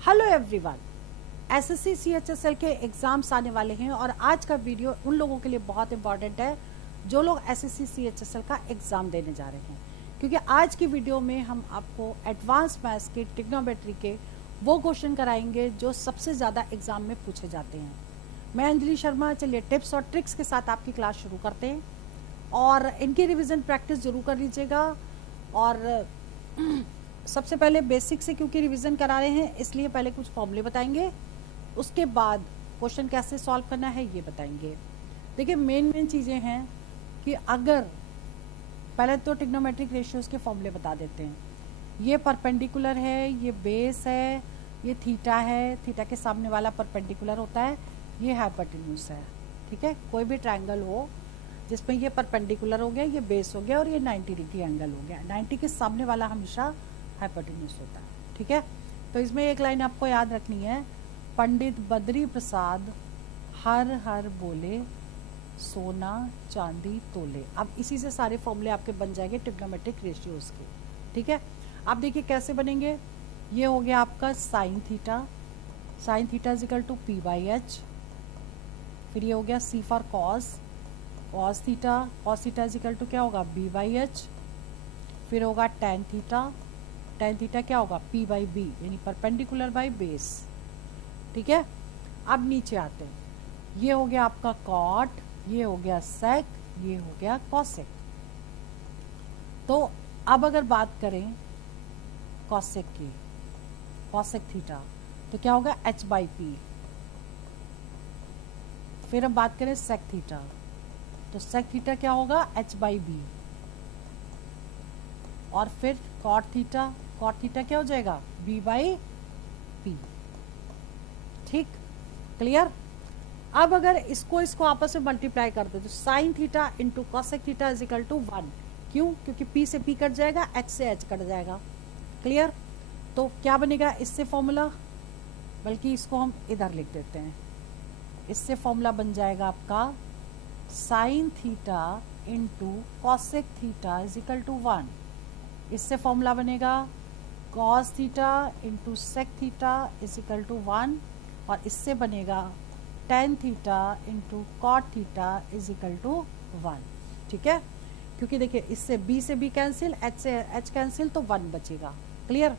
Hello everyone, SSC CHSL के exams आने वाले हैं और आज का वीडियो उन लोगों के लिए बहुत इंपॉर्टेंट है जो लोग एसएससी सीएचएसएल का एग्जाम देने जा रहे हैं, क्योंकि आज की वीडियो में हम आपको एडवांस मैथ्स के ट्रिग्नोमेट्री के वो क्वेश्चन कराएंगे जो सबसे ज़्यादा एग्जाम में पूछे जाते हैं। मैं अंजलि शर्मा, चलिए टिप्स और ट्रिक्स के साथ आपकी क्लास शुरू करते हैं और इनकी रिविज़न प्रैक्टिस जरूर कर लीजिएगा। और सबसे पहले बेसिक से क्योंकि रिवीजन करा रहे हैं इसलिए पहले कुछ फॉर्मूले बताएंगे, उसके बाद क्वेश्चन कैसे सॉल्व करना है ये बताएंगे। देखिए मेन चीज़ें हैं कि अगर पहले तो ट्रिग्नोमेट्रिक रेशियोज के फॉर्मूले बता देते हैं। ये परपेंडिकुलर है, ये बेस है, ये थीटा है, थीटा के सामने वाला परपेंडिकुलर होता है, ये हाइपोटेन्यूज है। ठीक है, कोई भी ट्रायंगल हो जिसमें ये परपेंडिकुलर हो गया, ये बेस हो गया और ये 90 डिग्री एंगल हो गया। 90 के सामने वाला हमेशा हाइपोटेन्यूज होता है। ठीक है, तो इसमें एक लाइन आपको याद रखनी है, पंडित बद्री प्रसाद हर हर बोले सोना चांदी तोले। अब इसी से सारे फॉर्मूले आपके बन जाएंगे ट्रिग्नोमेट्रिक रेशियोज के। ठीक है, आप देखिए कैसे बनेंगे। ये हो गया आपका sine theta, sine theta is equal to P by H. फिर ये हो गया C for cos, cos theta, cos theta is equal to क्या होगा बी बाई एच। फिर होगा टेन थीटा, टेन थीटा क्या होगा पी बाई बी, यानी परपेंडिकुलर बाई बेस। ठीक है, अब नीचे आते हैं, ये हो गया आपका कॉट, ये हो गया सेक, ये हो गया कॉसेक। तो अब अगर बात करें कॉसेक की, कॉसेक थीटा, तो क्या होगा एच बाई पी। फिर हम बात करें सेक थीटा, तो सेक थीटा क्या होगा एच बाई बी। और फिर कॉट थीटा, कॉट थीटा क्या हो जाएगा बी बाई पी। ठीक, क्लियर। अब अगर इसको आपस में मल्टीप्लाई कर दो तो sine theta into cosec theta is equal to 1। क्यों? क्योंकि पी से पी कट जाएगा, एच से एच कट जाएगा। क्लियर। तो क्या बनेगा इससे फॉर्मूला, बल्कि इसको हम इधर लिख देते हैं, इससे फॉर्मूला बन जाएगा आपका sine theta into cosec theta is equal to 1। इससे फॉर्मूला बनेगा cos theta into sec theta is equal to 1, और इससे बनेगा tan theta into cot theta is equal to 1। ठीक है, क्योंकि देखिए इससे बी से बी कैंसिल, एच से एच कैंसिल, तो 1 बचेगा। क्लियर।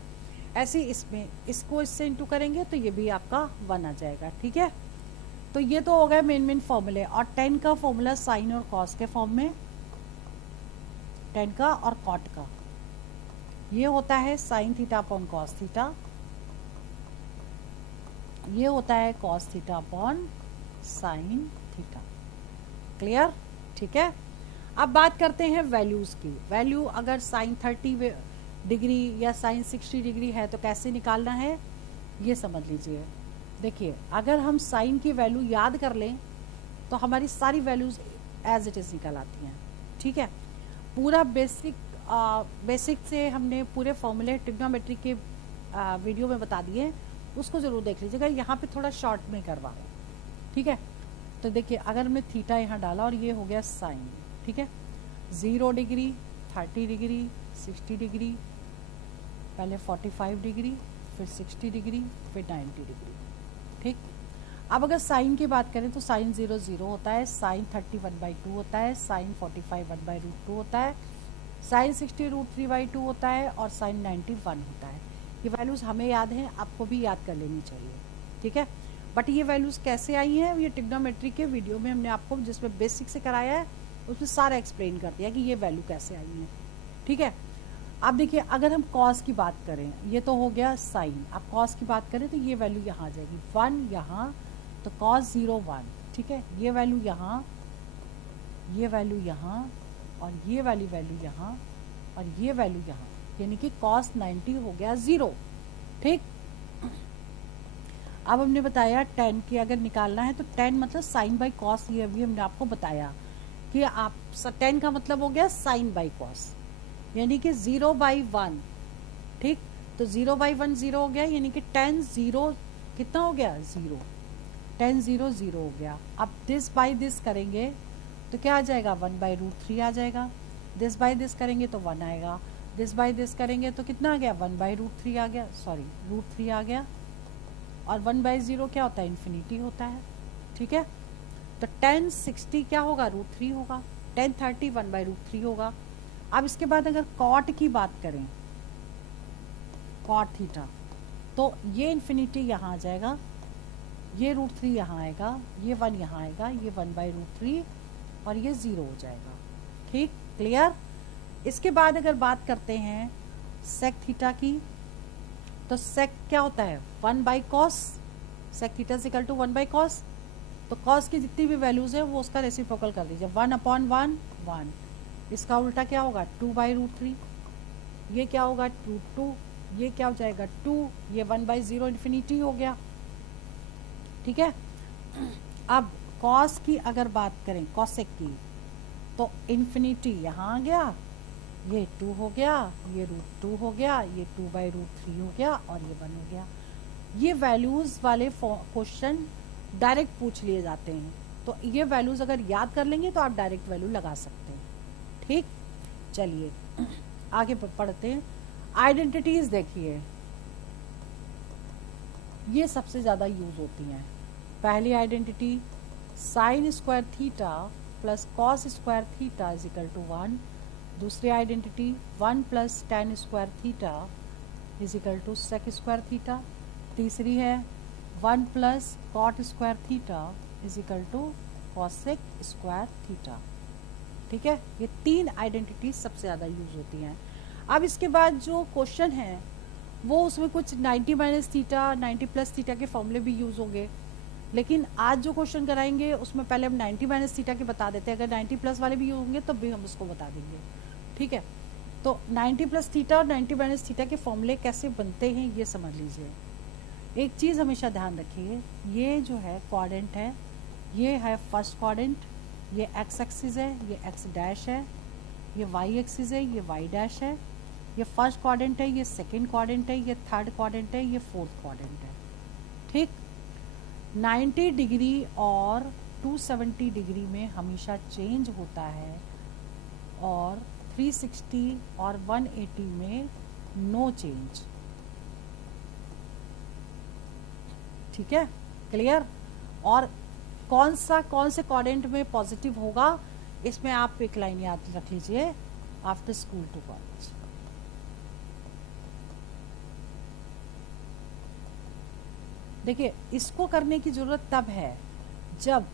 ऐसे ही इसमें इसको इससे इंटू करेंगे तो ये भी आपका 1 आ जाएगा। ठीक है, तो ये तो हो गया मेन फॉर्मूले। और टेन का फॉर्मूला साइन और कॉस के फॉर्म में, टेन का और कॉट का, ये होता है sine theta upon cos theta, ये होता है cos theta upon sine theta. Clear. ठीक है, अब बात करते हैं वैल्यूज की। वैल्यू अगर साइन 30 डिग्री या साइन 60 डिग्री है तो कैसे निकालना है ये समझ लीजिए। देखिए अगर हम साइन की वैल्यू याद कर लें तो हमारी सारी वैल्यूज एज इट इज निकल आती हैं। ठीक है, पूरा बेसिक से हमने पूरे फॉर्मूले ट्रिग्नोमेट्री के वीडियो में बता दिए, उसको ज़रूर देख लीजिएगा। यहाँ पे थोड़ा शॉर्ट में करवा रहे हैं। ठीक है, तो देखिए अगर हमने थीटा यहाँ डाला और ये हो गया साइन। ठीक है, 0 डिग्री, 30 डिग्री, 60 डिग्री, पहले 45 डिग्री, फिर 60 डिग्री, फिर 90 डिग्री। ठीक, अब अगर साइन की बात करें तो साइन 0 0 होता है, साइन 30 1/2 होता है, साइन 45 1/√2 होता है, साइन 60 √3/2 होता है, और साइन 90 1 होता है। ये वैल्यूज़ हमें याद हैं, आपको भी याद कर लेनी चाहिए। ठीक है, बट ये वैल्यूज़ कैसे आई हैं ये ट्रिग्नोमेट्री के वीडियो में हमने आपको जिसमें बेसिक से कराया है उसमें सारा एक्सप्लेन कर दिया कि ये वैल्यू कैसे आई है। ठीक है, अब देखिए अगर हम कॉस की बात करें, ये तो हो गया साइन, अब कॉस की बात करें तो ये वैल्यू यहाँ आ जाएगी 1 यहाँ, तो कॉस 0 1। ठीक है, ये वैल्यू यहाँ, ये वैल्यू यहाँ, और ये वाली वैल्यू यहाँ, और ये वैल्यू यहाँ, यानी कि कॉस 90 हो गया 0। ठीक, अब हमने बताया 10 की अगर निकालना है तो 10 मतलब साइन बाई कॉस, ये अभी हमने आपको बताया कि आप 10 का मतलब हो गया साइन बाई कॉस, यानी कि 0/1। ठीक, तो 0/1 0 हो गया, यानी कि 10 0 कितना हो गया 0, 10 0 0 हो गया। अब दिस बाई दिस करेंगे तो क्या आ जाएगा 1/√3 आ जाएगा, दिस बाई दिस करेंगे तो 1 आएगा, दिस बाई दिस करेंगे तो कितना आ गया 1/√3 आ गया, सॉरी √3 आ गया। और 1/0 क्या होता है, इन्फिनिटी होता है, ठीक है। तो 1060 क्या होगा, √3 होगा, 1030 1/√3 होगा। अब इसके बाद अगर कॉट की बात करें, कॉट थीटा, तो ये इन्फिनिटी यहाँ आ जाएगा, ये √3 यहाँ आएगा, ये 1 यहाँ आएगा, ये 1/√3 और ये 0 हो जाएगा, ठीक, क्लियर। इसके बाद अगर बात करते हैं सेक थीटा की, तो सेक क्या होता है, 1/cos, sec theta is equal to 1/cos। तो cos की जितनी भी वैल्यूज है वो उसका रेसिप्रोकल कर दीजिए, 1/1 1। इसका उल्टा क्या होगा, 2/√3, ये क्या होगा, √2, ये क्या हो जाएगा 2, ये 1/0 इन्फिनिटी हो गया, ठीक है। अब cos की अगर बात करें, cosec की, तो इन्फिनिटी यहाँ आ गया, ये 2 हो गया, ये √2 हो गया, ये 2/√3 हो गया और ये 1 हो गया। ये वैल्यूज़ वाले क्वेश्चन डायरेक्ट पूछ लिए जाते हैं, तो ये वैल्यूज़ अगर याद कर लेंगे तो आप डायरेक्ट वैल्यू लगा सकते हैं, ठीक। चलिए आगे पढ़ते हैं। आइडेंटिटीज देखिए, ये सबसे ज़्यादा यूज होती हैं। पहली identity sine square theta plus cos square theta is equal to 1। दूसरी identity 1 plus tan square theta is equal to sec square theta. तीसरी है 1 plus cot square theta is equal to cosec square theta, ठीक है। ये 3 identities सबसे ज़्यादा use होती हैं। अब इसके बाद जो क्वेश्चन है वो उसमें कुछ 90 माइनस थीटा 90 प्लस थीटा के फॉर्मूले भी यूज़ होंगे, लेकिन आज जो क्वेश्चन कराएंगे उसमें पहले हम 90 माइनस थीटा के बता देते हैं, अगर 90 प्लस वाले भी होंगे तब भी हम उसको बता देंगे, ठीक है। तो 90 प्लस थीटा और 90 माइनस थीटा के फॉर्मूले कैसे बनते हैं ये समझ लीजिए। एक चीज़ हमेशा ध्यान रखिए, ये जो है क्वाड्रेंट है, ये है फर्स्ट क्वाड्रेंट, ये एक्स एक्सिस है, ये एक्स डैश है, ये वाई एक्सिस है, ये वाई डैश है, ये फर्स्ट क्वाड्रेंट है, ये सेकंड क्वाड्रेंट है, ये थर्ड क्वाड्रेंट है, ये फोर्थ क्वाड्रेंट है, ठीक। 90 डिग्री और 270 डिग्री में हमेशा चेंज होता है और 360 और 180 में नो चेंज, ठीक है, क्लियर। और कौन से क्वाड्रेंट में पॉजिटिव होगा, इसमें आप एक लाइन याद रख लीजिए, आफ्टर स्कूल टू कॉलेज। देखिए इसको करने की ज़रूरत तब है जब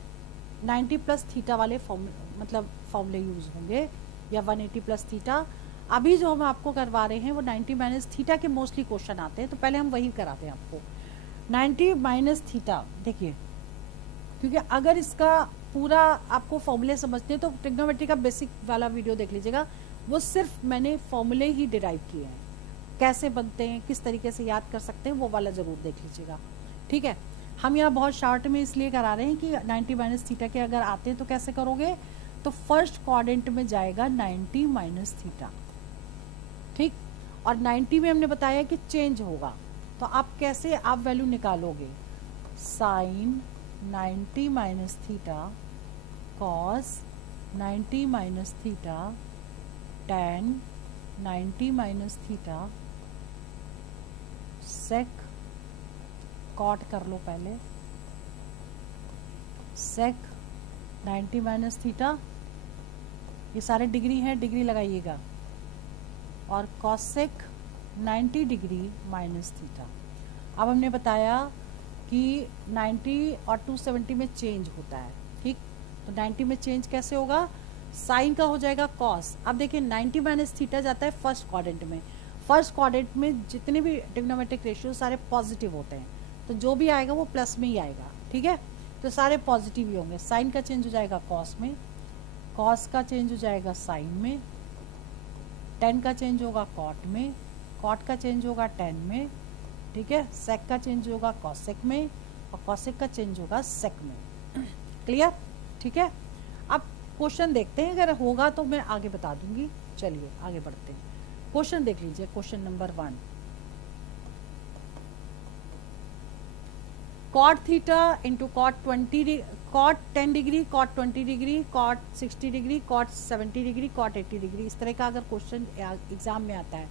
90 प्लस थीटा वाले फॉर्मूले यूज़ होंगे या 180 प्लस थीटा। अभी जो हम आपको करवा रहे हैं वो 90 माइनस थीटा के मोस्टली क्वेश्चन आते हैं, तो पहले हम वही कराते हैं आपको। 90 माइनस थीटा देखिए, क्योंकि अगर इसका पूरा आपको फॉर्मूले समझते हैं तो ट्रिग्नोमेट्री का बेसिक वाला वीडियो देख लीजिएगा, वो सिर्फ मैंने फॉर्मूले ही डिराइव किए हैं, कैसे बनते हैं किस तरीके से याद कर सकते हैं वो वाला ज़रूर देख लीजिएगा, ठीक है। हम यहाँ बहुत शॉर्ट में इसलिए करा रहे हैं कि 90 माइनस थीटा के अगर आते हैं तो कैसे करोगे, तो फर्स्ट क्वाड्रेंट में जाएगा 90 माइनस थीटा, ठीक। और 90 में हमने बताया कि चेंज होगा, तो आप कैसे आप वैल्यू निकालोगे, sine 90 minus theta cos 90 minus theta tan 90 minus theta sec, cot कर लो पहले, सेक 90 माइनस थीटा, ये सारे डिग्री हैं, डिग्री लगाइएगा, और कॉसेक 90 डिग्री माइनस थीटा। अब हमने बताया कि 90 और 270 में चेंज होता है, ठीक। तो 90 में चेंज कैसे होगा, साइन का हो जाएगा कॉस। अब देखिए 90 माइनस थीटा जाता है फर्स्ट क्वाड्रेंट में, फर्स्ट क्वाड्रेंट में जितने भी ट्रिग्नोमेट्रिक रेशियो सारे पॉजिटिव होते हैं, तो जो भी आएगा वो प्लस में ही आएगा, ठीक है। तो सारे पॉजिटिव ही होंगे, साइन का चेंज हो जाएगा कॉस में, कॉस का चेंज हो जाएगा साइन में, टेन का चेंज होगा कॉट में, कॉट का चेंज होगा टेन में, ठीक है। सेक का चेंज होगा कॉसेक में, और कॉसेक का चेंज होगा सेक में, क्लियर, ठीक है। अब क्वेश्चन देखते हैं, अगर होगा तो मैं आगे बता दूंगी। चलिए आगे बढ़ते हैं, क्वेश्चन देख लीजिए, question number 1। Cot theta into cot 10 degree, cot 20 degree, cot 60 degree, cot 70 degree, cot 80 degree, इस तरह का अगर क्वेश्चन एग्जाम में आता है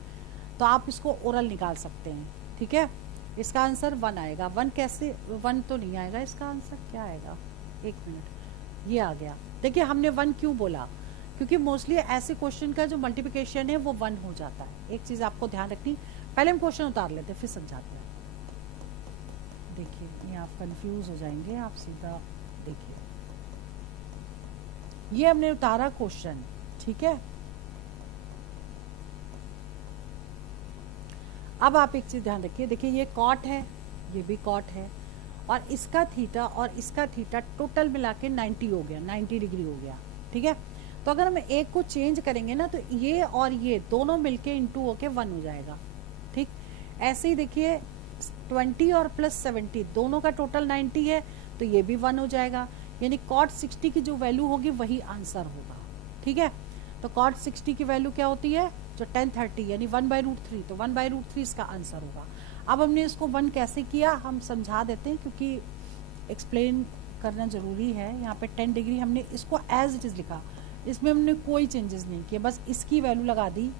तो आप इसको ओरल निकाल सकते हैं, ठीक है। इसका आंसर 1 आएगा। 1 कैसे, 1 तो नहीं आएगा, इसका आंसर क्या आएगा, 1 मिनट, ये आ गया। देखिए हमने 1 क्यों बोला, क्योंकि मोस्टली ऐसे क्वेश्चन का जो मल्टीप्लिकेशन है वो 1 हो जाता है। एक चीज आपको ध्यान रखनी, पहले हम क्वेश्चन उतार लेते हैं फिर समझाते हैं। देखिए ये आप कंफ्यूज हो जाएंगे, आप सीधा देखिए, ये हमने उतारा क्वेश्चन, ठीक है। अब आप एक चीज ध्यान रखिए, देखिए ये कॉट है, ये भी कॉट है, और इसका थीटा और इसका थीटा टोटल मिला के 90 हो गया, 90 डिग्री हो गया, ठीक है। तो अगर हम एक को चेंज करेंगे ना तो ये और ये दोनों मिलके इंटू होके 1 हो जाएगा, ठीक। ऐसे ही देखिए 20 और प्लस 70 दोनों का टोटल 90 है, तो ये भी 1 हो जाएगा, यानी कॉट 60 की जो वैल्यू होगी वही आंसर होगा, ठीक है। तो कॉट 60 की वैल्यू क्या होती है, जो 1030 यानी 1/√3, तो 1/√3 इसका आंसर होगा। अब हमने इसको 1 कैसे किया हम समझा देते हैं, क्योंकि एक्सप्लेन करना जरूरी है। यहाँ पे 10 डिग्री हमने इसको एज इट इज लिखा, इसमें हमने कोई चेंजेस नहीं किए, बस इसकी वैल्यू लगा दी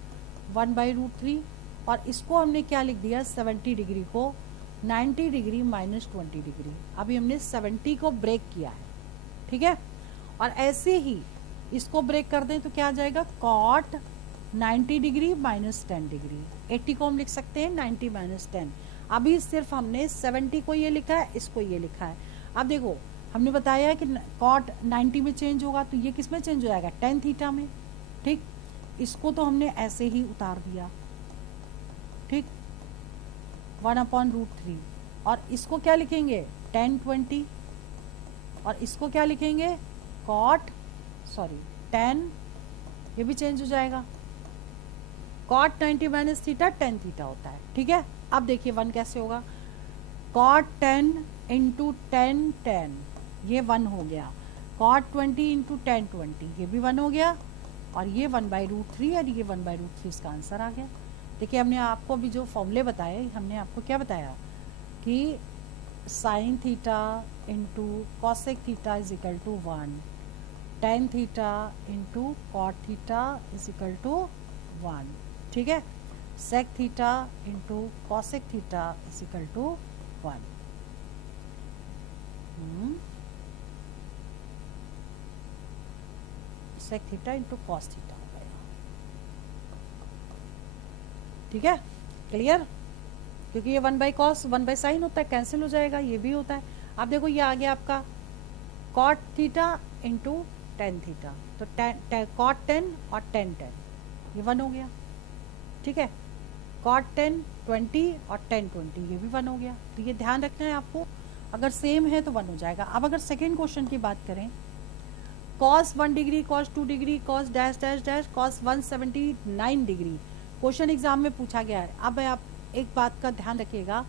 1/√3, और इसको हमने क्या लिख दिया, 70 डिग्री को 90 डिग्री माइनस 20 डिग्री। अभी हमने 70 को ब्रेक किया है, ठीक है। और ऐसे ही इसको ब्रेक कर दें तो क्या आ जाएगा, कॉट 90 डिग्री माइनस 10 डिग्री। 80 को हम लिख सकते हैं 90 माइनस 10। अभी सिर्फ हमने 70 को ये लिखा है, इसको ये लिखा है। अब देखो हमने बताया कि कॉट 90 में चेंज होगा, तो ये किस में चेंज हो जाएगा, tan थीटा में, ठीक। इसको तो हमने ऐसे ही उतार दिया, ठीक, 1/√3, और इसको क्या लिखेंगे tan 20, और इसको क्या लिखेंगे tan, ये भी चेंज हो जाएगा, cot 90 minus theta tan theta होता है, ठीक है। अब देखिए 1 कैसे होगा, cot 10 इंटू tan, ये 1 हो गया, cot 20 इंटू tan 20, ये भी 1 हो गया, और ये 1/√3 और ये 1/√3 इसका आंसर आ गया। देखिए हमने आपको अभी जो फॉर्मूले बताए, हमने आपको क्या बताया कि sine theta into cosec theta is equal to 1, tan theta into cot theta is equal to 1, ठीक है। Sec theta into cosec theta is equal to 1। Sec theta into cos theta हो गया, ठीक है, क्लियर। क्योंकि ये 1/cos 1/sin होता है, कैंसिल हो जाएगा, ये भी होता है। अब देखो ये आ गया आपका cot theta into tan theta, तो cot 10 और tan 10, ये 1 हो गया, ठीक है। cot 10 20 और tan 20, ये भी 1 हो गया। तो ये ध्यान रखना है आपको, अगर सेम है तो 1 हो जाएगा। अब अगर सेकेंड क्वेश्चन की बात करें, cos 1 degree, cos 2 degree, cos dash dash dash, cos 179 degree question exam में पूछा गया है। अब आप एक बात का ध्यान रखिएगा,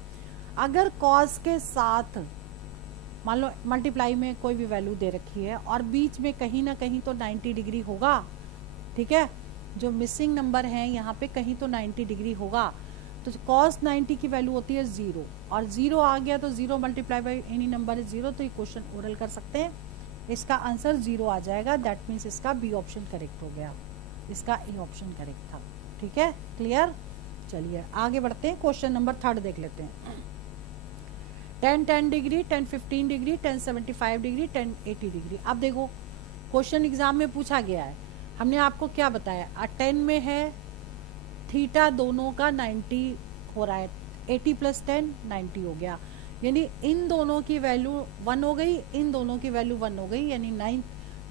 अगर cos के साथ मान लो मल्टीप्लाई में कोई भी वैल्यू दे रखी है और बीच में कहीं ना कहीं तो 90 डिग्री होगा, ठीक है। जो मिसिंग नंबर है यहाँ पे कहीं तो 90 डिग्री होगा, तो cos 90 की वैल्यू होती है 0, और 0 आ गया तो 0 multiply by any number is 0, तो ये क्वेश्चन ओरल कर सकते हैं। इसका आंसर 0 आ जाएगा, दैट मीन्स इसका बी ऑप्शन करेक्ट हो गया, इसका ए ऑप्शन करेक्ट था, ठीक है, क्लियर। चलिए आगे बढ़ते हैं, क्वेश्चन नंबर 3 देख लेते हैं। tan 10 degree, tan 15 degree, tan 75 degree, tan 80 degree. अब देखो क्वेश्चन एग्जाम में पूछा गया है, हमने आपको क्या बताया, 10 में है थीटा दोनों का 90 हो रहा है, 80 प्लस 10 90 हो गया, यानी इन दोनों की वैल्यू 1 हो गई, इन दोनों की वैल्यू 1 हो गई, यानी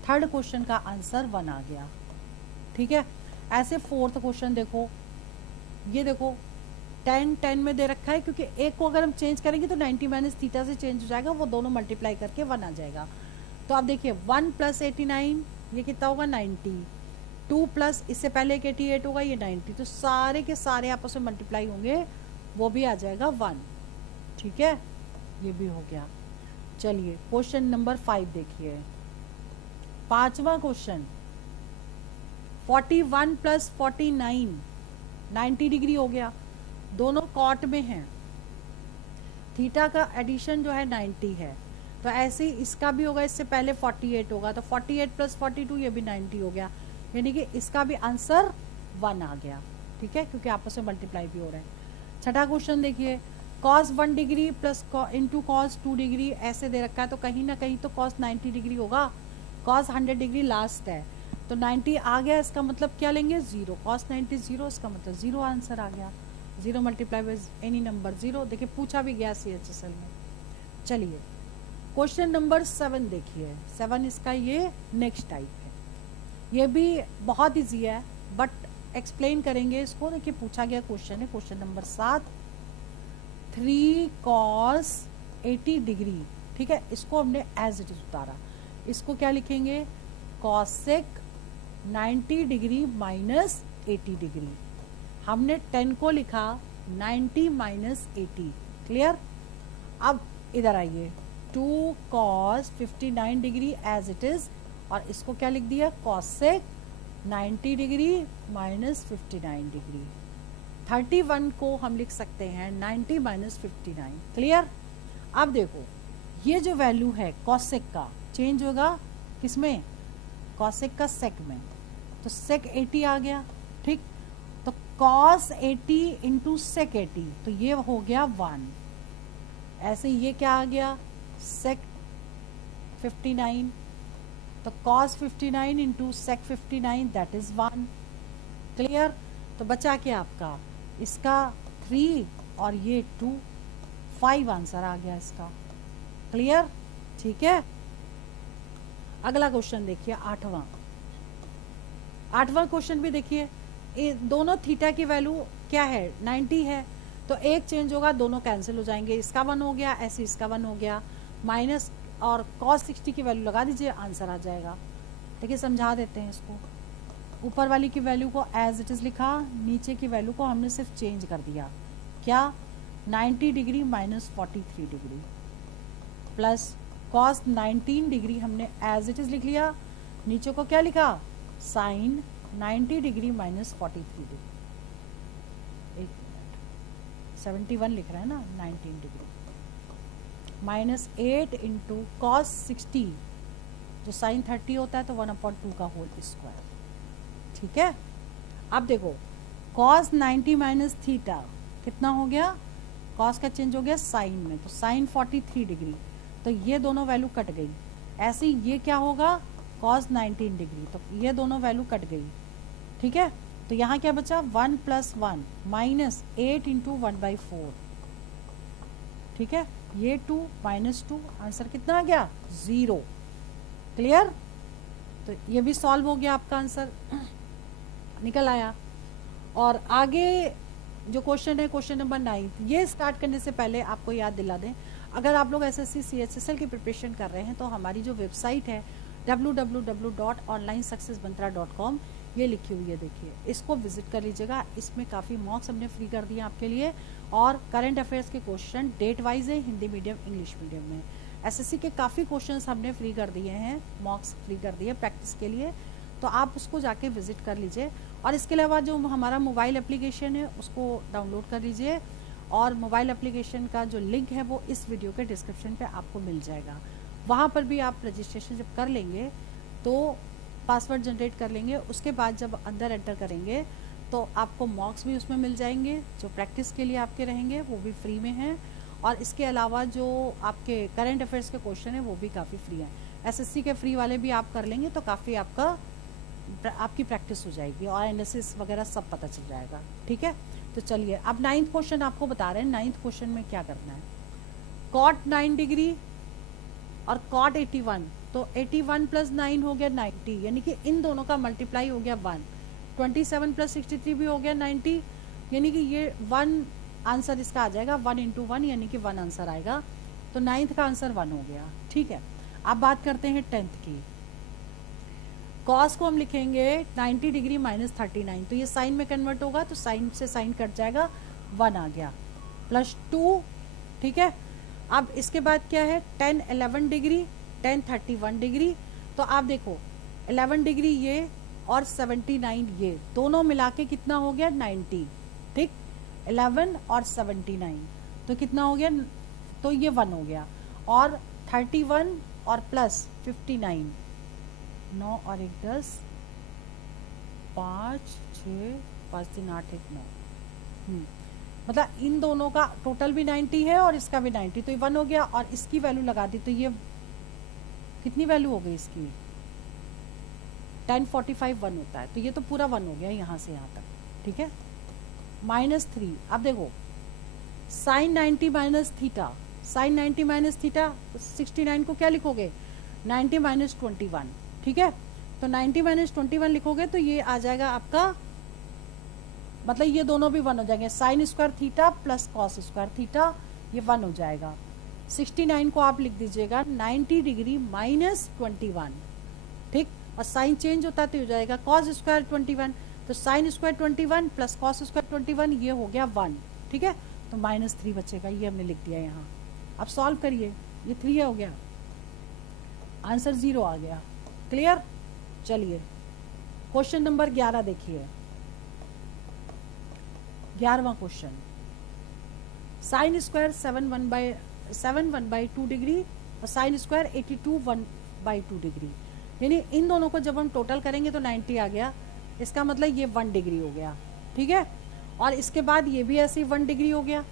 थर्ड क्वेश्चन का आंसर 1 आ गया, ठीक है। ऐसे फोर्थ क्वेश्चन देखो, ये देखो tan 10 में दे रखा है, क्योंकि एक को अगर हम चेंज करेंगे तो 90 माइनस थीटा से चेंज हो जाएगा, वो दोनों मल्टीप्लाई करके 1 आ जाएगा। तो आप देखिए 1 प्लस 89 ये कितना होगा 90, 2 प्लस इससे पहले एक 88 होगा, ये 90, तो सारे के सारे आपस में मल्टीप्लाई होंगे, वो भी आ जाएगा 1, ठीक है, ये भी हो गया। चलिए क्वेश्चन नंबर 5 देखिए, 5वां क्वेश्चन, 41 प्लस 49 90 डिग्री हो गया, दोनों कॉट में हैं, थीटा का एडिशन जो है 90 है, तो ऐसे ही इसका भी होगा, इससे पहले 48 होगा, तो 48 प्लस 42 ये भी 90 हो गया, यानी कि इसका भी आंसर 1 आ गया, ठीक है, क्योंकि आपस में मल्टीप्लाई भी हो रहा है। छठा क्वेश्चन देखिए, cos 1 degree plus into cos 2 degree ऐसे दे रखा है, तो कहीं ना कहीं तो cos 90 डिग्री होगा, cos 100 डिग्री लास्ट है, तो 90 आ गया, इसका मतलब क्या लेंगे 0, cos 90 0, इसका मतलब 0 आंसर आ गया, 0 मल्टीप्लाई बाय एनी नंबर 0। देखिए पूछा भी गया CHSL में। चलिए क्वेश्चन नंबर 7 देखिए, 7 इसका ये नेक्स्ट टाइप है, ये भी बहुत ईजी है बट एक्सप्लेन करेंगे इसको। देखिए पूछा गया क्वेश्चन है, क्वेश्चन नंबर 7, 3 cos 80 डिग्री, ठीक है, इसको हमने एज इट इज उतारा, इसको क्या लिखेंगे cosec 90 डिग्री माइनस 80 डिग्री, हमने 10 को लिखा 90 माइनस 80, क्लियर। अब इधर आइए, 2 cos 59 degree as it is, और इसको क्या लिख दिया cosec 90 डिग्री माइनस 59 डिग्री, 31 को हम लिख सकते हैं 90 माइनस 59, क्लियर। अब देखो ये जो वैल्यू है cosec का चेंज होगा किसमें, cosec का sec में, तो sec 80 आ गया, ठीक, तो cos 80 इंटू sec 80, तो ये हो गया 1, ऐसे ये क्या आ गया sec 59, तो cos 59 into sec 59 that is 1, clear. तो बचा क्या आपका, इसका 3 और ये 2, 5 आंसर आ गया इसका, क्लियर, ठीक है। अगला क्वेश्चन देखिए, आठवां क्वेश्चन भी देखिए, दोनों थीटा की वैल्यू क्या है 90 है, तो एक चेंज होगा, दोनों कैंसिल हो जाएंगे, इसका 1 हो गया, ऐसे इसका 1 हो गया, माइनस और cos 60 की वैल्यू लगा दीजिए, आंसर आ जाएगा। देखिए समझा देते हैं इसको, ऊपर वाली की वैल्यू को एज इट इज लिखा, नीचे की वैल्यू को हमने सिर्फ चेंज कर दिया, क्या 90 degree minus 43 degree plus cos 19 degree हमने एज इट इज लिख लिया, नीचे को क्या लिखा साइन 90 डिग्री माइनस 43 डिग्री, एक मिनट 71 लिख रहा है ना, 19 डिग्री माइनस 8 इंटू cos 60, जो साइन 30 होता है तो 1/2 का होल स्क्वायर, ठीक है। अब देखो cos 90 माइनस थीटा कितना हो गया, cos का चेंज हो गया साइन में, तो साइन 43 डिग्री, तो ये दोनों वैल्यू कट गई, ऐसे ये क्या होगा cos 19 डिग्री, तो ये दोनों वैल्यू कट गई, ठीक है। तो यहाँ क्या बचा 1 प्लस 1 माइनस 8 इंटू 1/4, ठीक है, ये 2 माइनस 2, आंसर कितना आ गया 0, क्लियर। तो ये भी सॉल्व हो गया, आपका आंसर निकल आया। और आगे जो क्वेश्चन है क्वेश्चन नंबर 9, ये स्टार्ट करने से पहले आपको याद दिला दें, अगर आप लोग SSC CHSL की प्रिपरेशन कर रहे हैं तो हमारी जो वेबसाइट है www.onlinesuccessmantra.com, ये लिखी हुई है, देखिए इसको विजिट कर लीजिएगा, इसमें काफ़ी मॉक्स हमने फ्री कर दिए आपके लिए, और करंट अफेयर्स के क्वेश्चन डेट वाइज है, हिंदी मीडियम इंग्लिश मीडियम में। SSC के काफ़ी क्वेश्चंस हमने फ्री कर दिए हैं, मॉक्स फ्री कर दिए प्रैक्टिस के लिए, तो आप उसको जाके विजिट कर लीजिए। और इसके अलावा जो हमारा मोबाइल एप्लीकेशन है उसको डाउनलोड कर लीजिए, और मोबाइल एप्लीकेशन का जो लिंक है वो इस वीडियो के डिस्क्रिप्शन पे आपको मिल जाएगा, वहाँ पर भी आप रजिस्ट्रेशन जब कर लेंगे तो पासवर्ड जनरेट कर लेंगे, उसके बाद जब अंदर एंटर करेंगे तो आपको मॉक्स भी उसमें मिल जाएंगे, जो प्रैक्टिस के लिए आपके रहेंगे वो भी फ्री में हैं, और इसके अलावा जो आपके करंट अफेयर्स के क्वेश्चन हैं वो भी काफ़ी फ्री हैं। SSC के फ्री वाले भी आप कर लेंगे तो काफ़ी आपकी प्रैक्टिस हो जाएगी, और एनालिसिस वगैरह सब पता चल जाएगा, ठीक है। तो चलिए अब 9th क्वेश्चन आपको बता रहे हैं, 9th क्वेश्चन में क्या करना है, cot 9 डिग्री और cot 81, तो 81 प्लस 9 हो गया 90, यानी कि इन दोनों का मल्टीप्लाई हो गया 1, 27 प्लस 63 भी हो गया 90, यानी कि ये 1 आंसर इसका आ जाएगा, 1 इंटू 1 यानी कि 1 आंसर आएगा, तो 9th का आंसर 1 हो गया, ठीक है। अब बात करते हैं 10th की, cos को हम लिखेंगे 90 डिग्री माइनस 39, तो ये साइन में कन्वर्ट होगा, तो साइन से साइन कट जाएगा, 1 आ गया, प्लस 2, ठीक है। अब इसके बाद क्या है 10 11 डिग्री 10 31 डिग्री, तो आप देखो 11 डिग्री ये और 79 ये दोनों मिला के कितना हो गया 90, ठीक, 11 और 79 तो कितना हो गया, तो ये 1 हो गया, और 31 और प्लस 59, 9 और 1 10, 5 6 5 3 8 1 9, मतलब इन दोनों का टोटल भी 90 है और इसका भी 90, तो ये 1 हो गया। और इसकी वैल्यू लगा दी तो ये कितनी वैल्यू हो गई इसकी, 1045 1 होता है, तो ये तो पूरा 1 हो गया यहाँ से यहाँ तक, ठीक है। -3, अब देखो sin 90 minus theta, sin 90 minus theta, तो 69 को क्या लिखोगे, 90 माइनस 21, ठीक है। तो 90 माइनस 21 लिखोगे तो ये आ जाएगा आपका, मतलब ये दोनों भी 1 हो जाएंगे, sign square theta plus cos square theta, ये 1 हो जाएगा। 69 को आप लिख दीजिएगा 90 डिग्री माइनस 21, ठीक। और साइन चेंज होता है तो हो जाएगा कॉस स्क्वायर 21, तो sine square 21 plus cos square 21, ये हो गया 1, ठीक है। तो -3 बचेगा, ये हमने लिख दिया यहाँ। अब सॉल्व करिए, ये 3 हो गया, आंसर 0 आ गया। क्लियर। चलिए क्वेश्चन नंबर 11 देखिए, 11वां क्वेश्चन, साइन स्क्वायर 7 1/2 डिग्री और साइन स्क्वायर 82 1/2 डिग्री, यानी इन दोनों को जब हम टोटल करेंगे तो 90 आ गया, इसका मतलब ये 1 डिग्री हो गया, ठीक है। और इसके बाद ये भी ऐसे ही 1 डिग्री हो गया,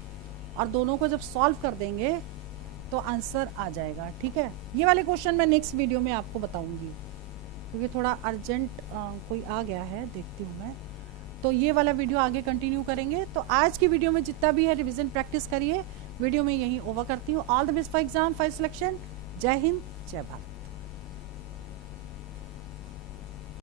और दोनों को जब सॉल्व कर देंगे तो आंसर आ जाएगा, ठीक है। ये वाले क्वेश्चन मैं नेक्स्ट वीडियो में आपको बताऊंगी, क्योंकि थोड़ा अर्जेंट कोई आ गया है, देखती हूँ मैं। तो ये वाला वीडियो आगे कंटिन्यू करेंगे। तो आज की वीडियो में जितना भी है रिवीजन प्रैक्टिस करिए, वीडियो में यहीं ओवर करती हूँ। All the best for exam 5 selection. जय हिंद, जय भारत।